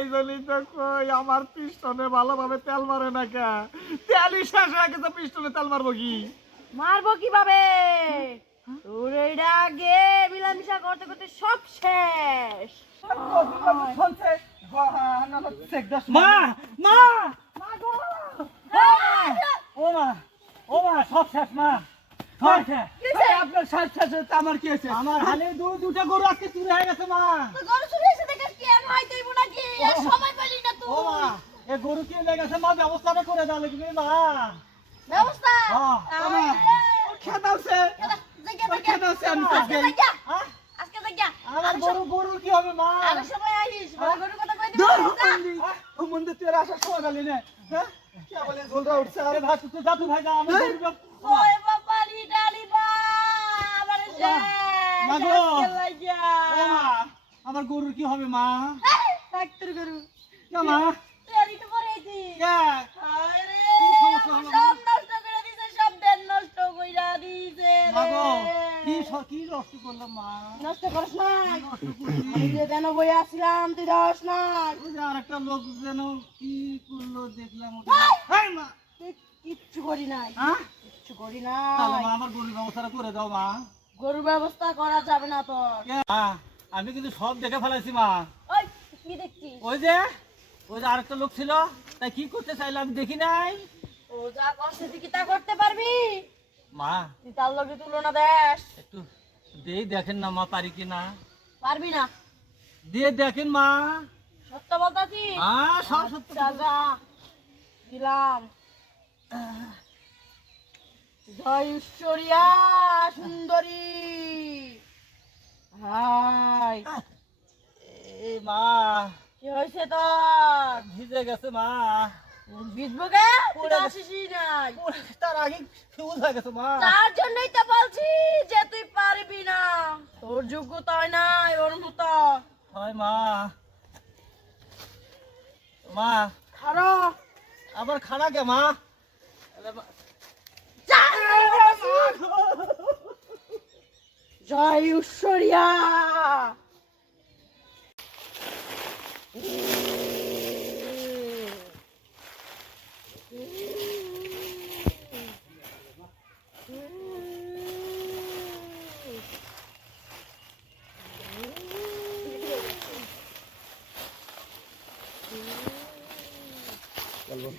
এইজন্যই তো কই আমার পিস্টনে ভালোভাবে তেল মারে না কে, তেলই শেষ হয়ে গেছে, পিস্টনে তেল মারবো কি? মারবো কিভাবে? তোর এইটা আগে মিলামিশা করতে করতে সব শেষ। মা মা ও মা ও মা সব শেষ মা, সব শেষ। আপনার শেষ শেষ হচ্ছে, আমার কি হয়েছে? আমার হালে দুটা গরু আজকে চুরি হয়ে গেছে মা। তো গরু চুরি এসে দেখে কি আর হয় তুই নাকি? আর সময় পেলি না তুই। ও মা এ গরু কি হয়ে গেছে মা, ব্যবস্থাটা করে দাও লাগবে মা। ব্যবস্থা? খেতে আছে খেতে আছে আমি আজকে। আজকে দেখা আমার গরু কি হবে মা? আর সময় আইস গরু কথা কই দিবি। ও মন্দির তুই আসার সময় গেলি না, হ্যাঁ কি বলে ঝোলটা উঠছে। আরে ভাই তুই যা, তুই ভাই যা, আমি গরু ওই বাবা লিডালি বা আমারে মা শেষ গো। আজকে লাগিয়া। ও মা আমার গরুর কি হবে মা? ডাক্তার গরু কে মা? তেরি তো পড়েছি। কে? আরে কি সমস্যা হলো মা? সব নষ্ট করে দিছে, সব দেন নষ্ট কইরা দিছে মা রে। গো কি নষ্ট করলাম মা? নষ্ট করছ না? নষ্ট করছি। আমি যে দেন বই আসলাম তুই দস না। ওই যে আরেকটা লোক যেন কি করলো দেখলাম ওটা। এই মা তুই কিচ্ছু করি নাই, হ্যাঁ কিচ্ছু করি তাহলে নাই। মা আমার গরুর ব্যবস্থাটা করে দাও মা। গরুর ব্যবস্থা করা যাবে না তোর। মা আমি কিন্তু সব দেখে ফেলাইছি মা। ওই কি দেখছিস? ওই যে আরেকটা লোক ছিল, তাই কি করতে চাইলো আমি দেখি নাই ও যা করছে তুই কি তা করতে পারবি? মা। তুই তার লগে তুলনা দেশ একটু দিয়ে দেখেন না মা, পারি কি না? পারবি না। দিয়ে দেখেন মা। সত্য বলতাছি? সব সত্য। আচ্ছা, যা দিলাম। জয় ঈশ্বরিয়া সুন্দরী। হাই এই মা কি হয়েছে তোর? ভিজে গেছে মা। ভিজবো গে? তুই পড়ে তো গেছে। আসিসই নাই। তার আগে ফিউজ হয়ে গেছে মা। তার জন্যই তো বলছি যে তুই পারবি না, তোর যোগ্যতা হয় নাই ওর মতো। হয় মা। মা খারো আবার খানা কে মা? জয় ঈশ্বরিয়া। চলো